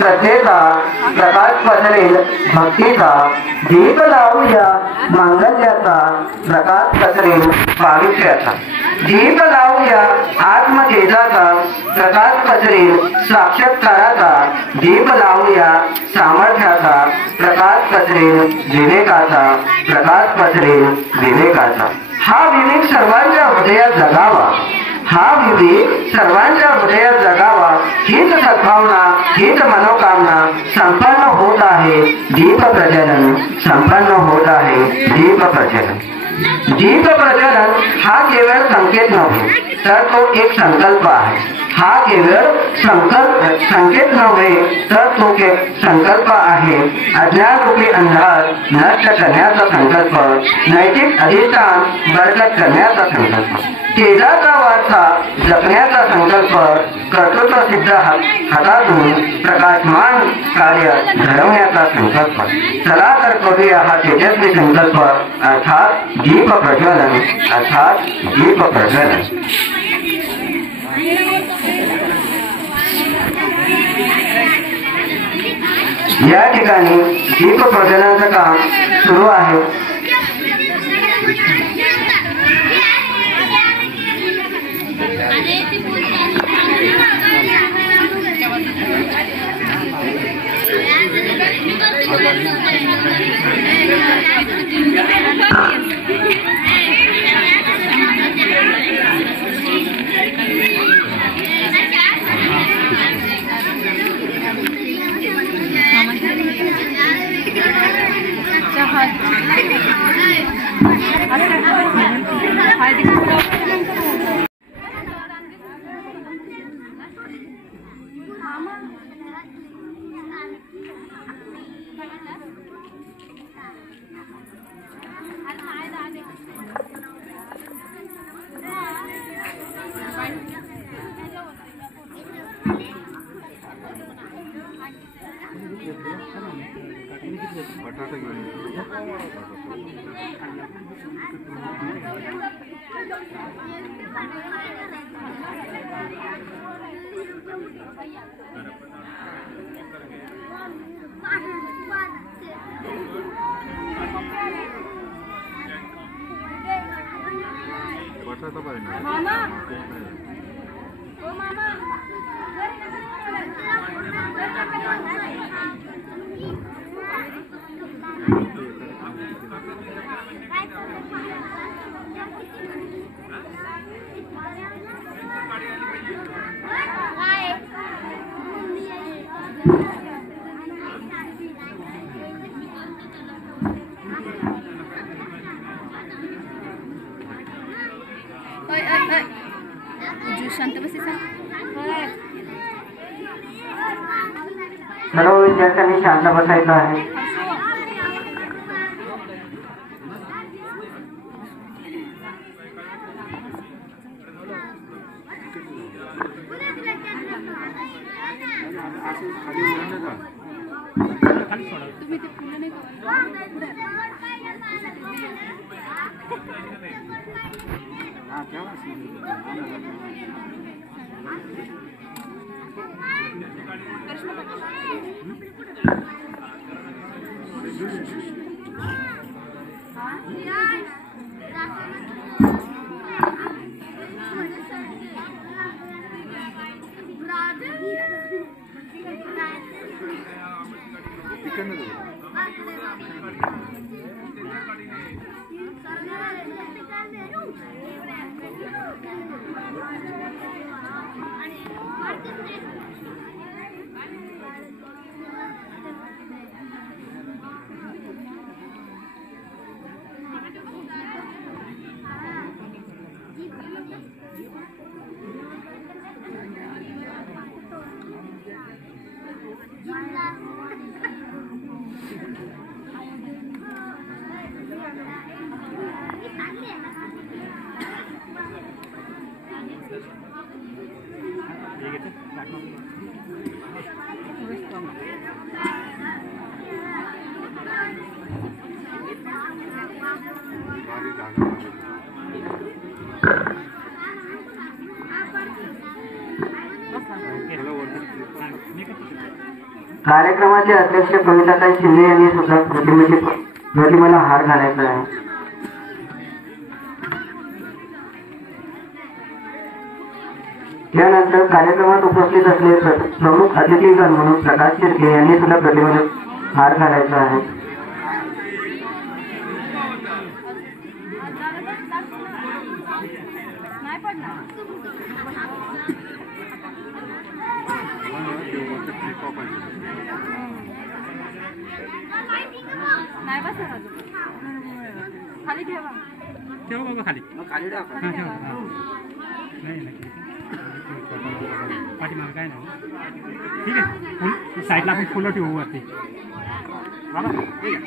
श्रद्धेचा प्रकाश पसरेल भक्तीचा, दीप लावूया मांगल्याचा प्रकाश पसरेल पावित्र्याचा, दीप लावूया आत्मतेजाचा प्रकाश पसरेल साक्षात्काराचा, दीप लावूया सामर्थ्याचा प्रकाश पसरेल विवेकाचा, प्रकाश पसरेल विवेकाचा। हा विवेक सर्वांच्या हृदयात जगावा, हा विवेक सर्वांच्या हृदयात जगावा, हीच सद्भावना हीच मनोकामना संपन्न होत आहे दीप प्रज्वलन, संपन्न होत आहे दीप प्रज्वलन। दीप प्रज्वलन हा केवळ संकेत नव्हे तर तो एक संकल्प आहे, हा केवळ संकेत नव्हे तर तो एक संकल्प आहे। अज्ञानरूपी अंधार नष्ट करण्याचा संकल्प, नैतिक अधिष्ठान बळकट करण्याचा संकल्प, तेजाचा वारसा जपण्याचा संकल्प, कर्तृत्व सिद्ध हातातून प्रकाशमान कार्य घडवण्याचा संकल्प। चला तर करूया हा तेजस्वी संकल्प अर्थात दीप प्रज्वलन, अर्थात दीप प्रज्वलन। या ठिकाणी दीप प्रज्वलनाचं काम सुरू आहे। मामा ओ मामा शांत बसायचा। सर्व विद्यार्थ्यांनी शांत बसायचं आहे। तुम्ही ते फुलं नाही कार्यक्रमाचे अध्यक्ष कविताताई शिंदे यांनी सुद्धा प्रतिमेला हार घालायचा आहे. त्यानंतर कार्यक्रमात उपस्थित असलेले प्रमुख अतिथीगण म्हणून प्रकाश शिर्के यांनी सुद्धा प्रतिमेला हार घालायचा आहे. खाली ठेवा ठेव बाबा खाली नाही पाठीमागं काय नाही ठीक आहे. साईडला आपण फुलं ठेवू वरती बाबा ठीक आहे.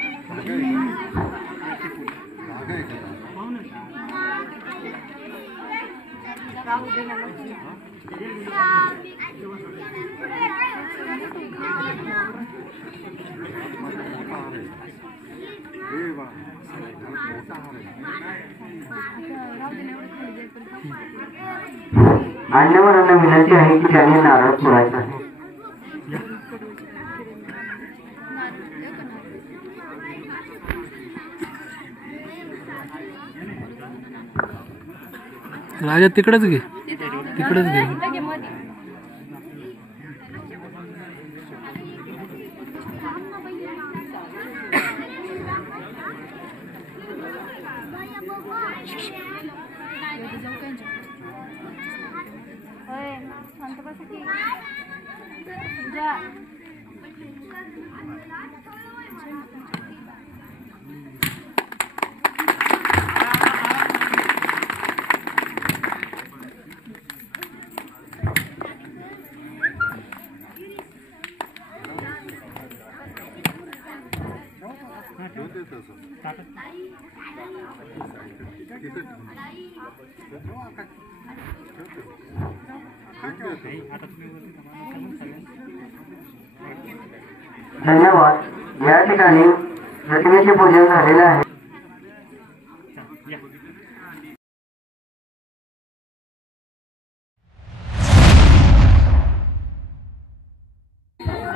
मान्यवरांना विनंती आहे की त्यांनी नारळ फोडायचा आहे. राजा तिकडेच घे तिकडेच घे. धन्यवाद. या ठिकाणी प्रतिमेचे पूजन झालेले आहे.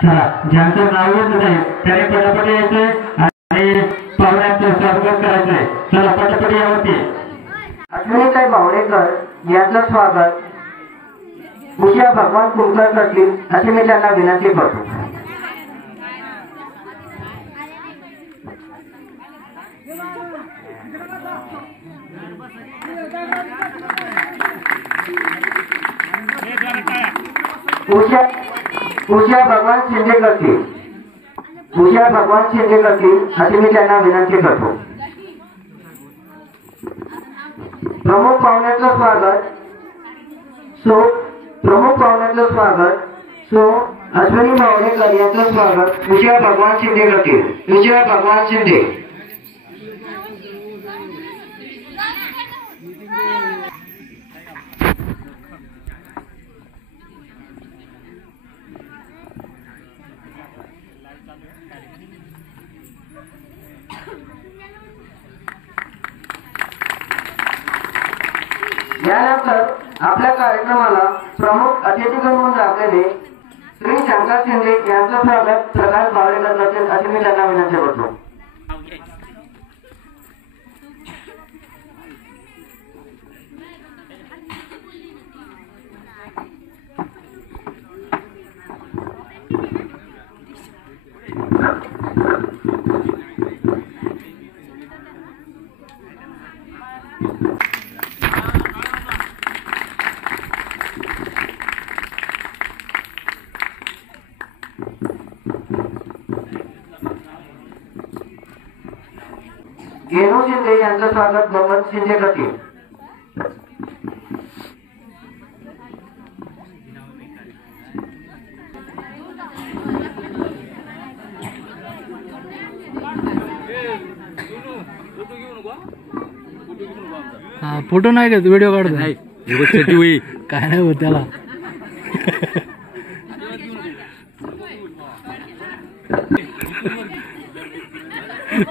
चला, ज्यांचं नाव येत नाही त्याने पटापट यायचे आणि पाहुण्यांचं स्वागत करायचंय. चला पटापट यावरती. अश्विनीताई बावडेकर यांचं स्वागत उषा भगवान कुलकर करतील अशी मी त्यांना विनंती करतो. उषा भगवान शिंदे करतील अशी मी त्यांना विनंती करतो. प्रमुख पाहुण्याचं स्वागत सो अश्विनी बावडेकर यांचं स्वागत उषा भगवान शिंदे करतील. उषा भगवान शिंदे. यानंतर आपल्या कार्यक्रमाला प्रमुख अतिथीगण म्हणून राबलेले श्री शंकर शिंदे यांचं स्वागत प्रकाश बावडेकर करतील अशी मी त्यांना विनंती करतो. घेणू शिंदे यांचं स्वागत गंगन शिंदे करतील. फोटो नाही का व्हिडिओ काढतो काय नाही होत त्याला.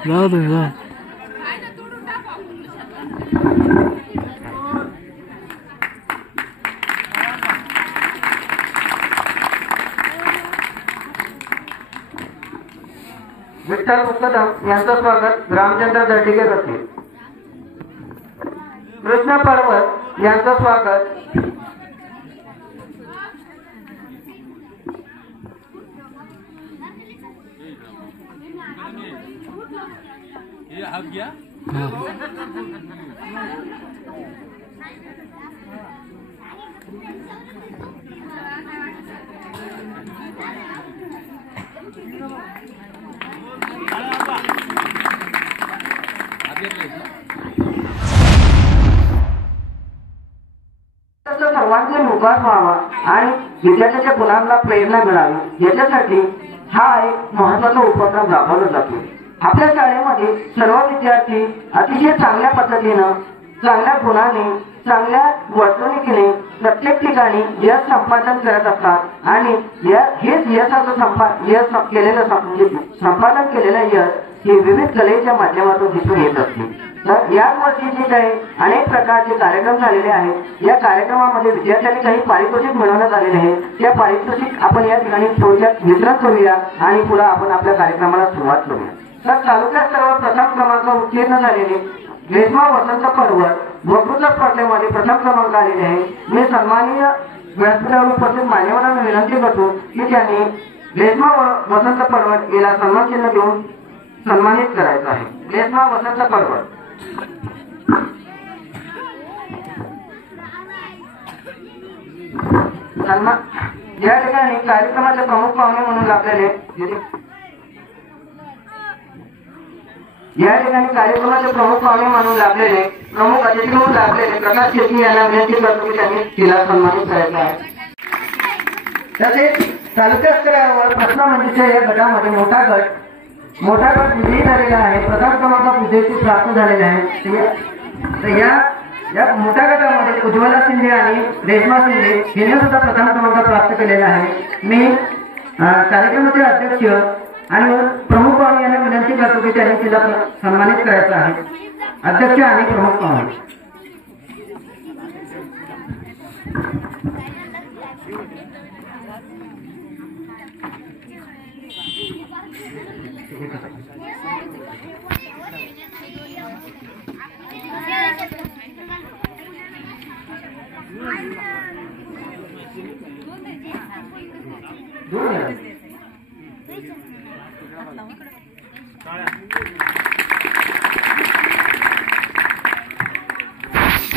जाऊ तुम्ही जा. विठ्ठल मुक्कदम यांचं स्वागत रामचंद्र दर्डीके करतील. कृष्ण पर्वत यांचं स्वागत सर्वांचे विकास व्हावा आणि विद्यार्थ्यांच्या मुलांना प्रेरणा मिळावी याच्यासाठी हा एक महत्त्वाचा उपक्रम राबवला जातो. आपल्या शाळेमध्ये सर्व विद्यार्थी अतिशय चांगल्या पद्धतीनं चांगल्या गुणाने चांगल्या वर्तणुकीने प्रत्येक ठिकाणी यश संपादन करत असतात आणि हेच यशाचं संपादन केलेलं यश हे विविध कलेच्या माध्यमातून दिसून येत असते. तर याच वर्षी जे काही अनेक प्रकारचे कार्यक्रम झालेले आहेत या कार्यक्रमामध्ये विद्यार्थ्यांनी काही पारितोषिक मिळवण्यात आलेले आहे. त्या पारितोषिक आपण या ठिकाणी थोडक्यात वितरण करूया आणि पुढे आपण आपल्या कार्यक्रमाला सुरुवात करूया. तर तालुक्यात सर्व प्रथम क्रमांक उत्तीर्ण झालेले ग्रीष्मा वसंत पर्वत वक्तृत्व स्पर्धेमध्ये प्रथम क्रमांक आलेले आहे. मी सन्माननीय व्यासपीठावर उपस्थित मान्यवरांना विनंती करतो की त्यांनी ग्रीष्मा वसंत पर्वत याला सन्मान चिन्ह देऊन सन्मानित करायचं आहे. ग्रीष्मा वसंत पर्वत या ठिकाणी कार्यक्रमाचे प्रमुख पाहुणे म्हणून लाभलेले प्रमुख अतिथी म्हणून लाभलेले प्रकाश शेट्टी यांना विनंती करतो की त्यांनी तिला सन्मानित करायचं आहे. तसेच तालुका स्तरावर प्रश्नमंजुषा या गटामध्ये मोठा गट विजयी झालेला आहे. प्रथम क्रमांक विजयी प्राप्त झालेला आहे. तर या मोठ्या गटामध्ये उज्ज्वला शिंदे आणि रेश्मा शिंदे यांनी सुद्धा प्रथम क्रमांक प्राप्त केलेला आहे. मी कार्यक्रमाचे अध्यक्ष आणि प्रमुख पाहुणे यांना विनंती करतो की त्यांनी तिला सन्मानित करायचं आहे. अध्यक्ष आणि प्रमुख पाहुणे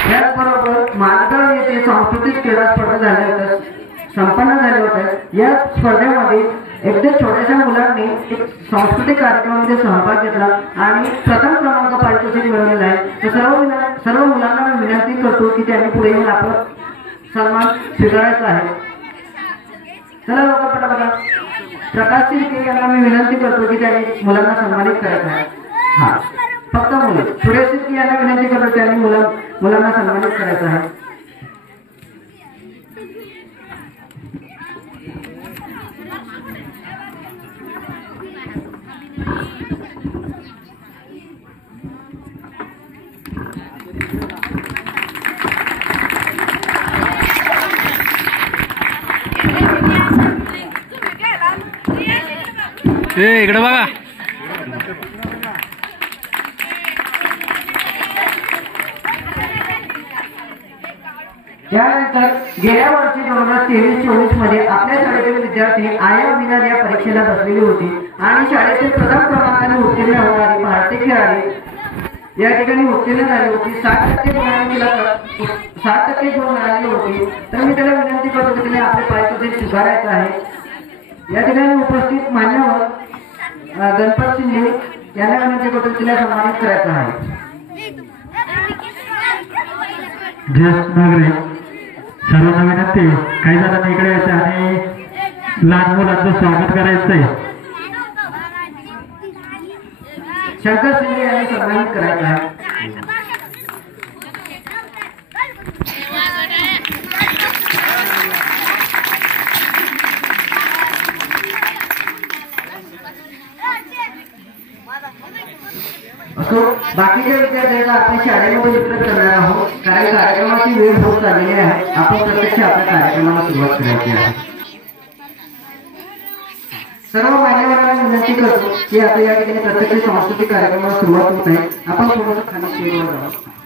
त्याचबरोबर मालगाव येथे सांस्कृतिक क्रीडा स्पर्धा संपन्न झाल्या होत्या. या स्पर्धेमध्ये एकदा छोट्याशा मुलांनी एक सांस्कृतिक कार्यक्रमामध्ये सहभाग घेतला आणि प्रथम क्रमांक पारितोषिक मिळवलेला आहे. सर्व मुलांना मी विनंती करतो की त्यांनी पुढे येऊन आपला सन्मान स्वीकारायचा आहे. चला लोक पटापटा प्रकाश शिर्के यांना मी विनंती करतो की त्यांनी मुलांना सन्मानित करायचं आहे. हा फक्त मुले सुरेश शिर्के यांना विनंती करतो त्यांनी मुलांना सन्मानित करायचं आहे. इकडे बघा. त्यानंतर गेल्या वर्षी 2023-24 मध्ये आपल्या शाळेतील विद्यार्थी IIM या परीक्षेला बसलेली होती आणि शाळेचे प्रथम क्रमांकाने उत्तीर्ण होणारी भारतीय खेळाडू या ठिकाणी उत्तीर्ण झाली होती. 60% गुण मिळाले होते. तर मी त्याला विनंती करतो की तिने आपले पारितोषिक स्वीकारायचं आहे. या ठिकाणी उपस्थित मान्यवर गणपत शिंदे यांना विनंती करतो तिला सन्मानित करायचं आहे. ज्येष्ठ नागरिक सर्वांना विनंती काही जणांना इकडे यायचं आणि लहान मुलांचं स्वागत करायचंय. शंकर शिंदे यांनी सन्मानित करायचं आहे. बाकीच्या विद्यार्थ्यांना आपण शाळेमध्ये वितरण करणार आहोत कारण कार्यक्रमाची वेळ होत चाललेली आहे. आपण प्रत्यक्ष आपल्या कार्यक्रमाला सुरुवात करायची आहे. सर्व मान्यवरांना विनंती करतो की आता या ठिकाणी प्रत्यक्ष सांस्कृतिक कार्यक्रमाला सुरुवात होत आहे. आपण थोडंसं खाली स्टेजवर जाऊ.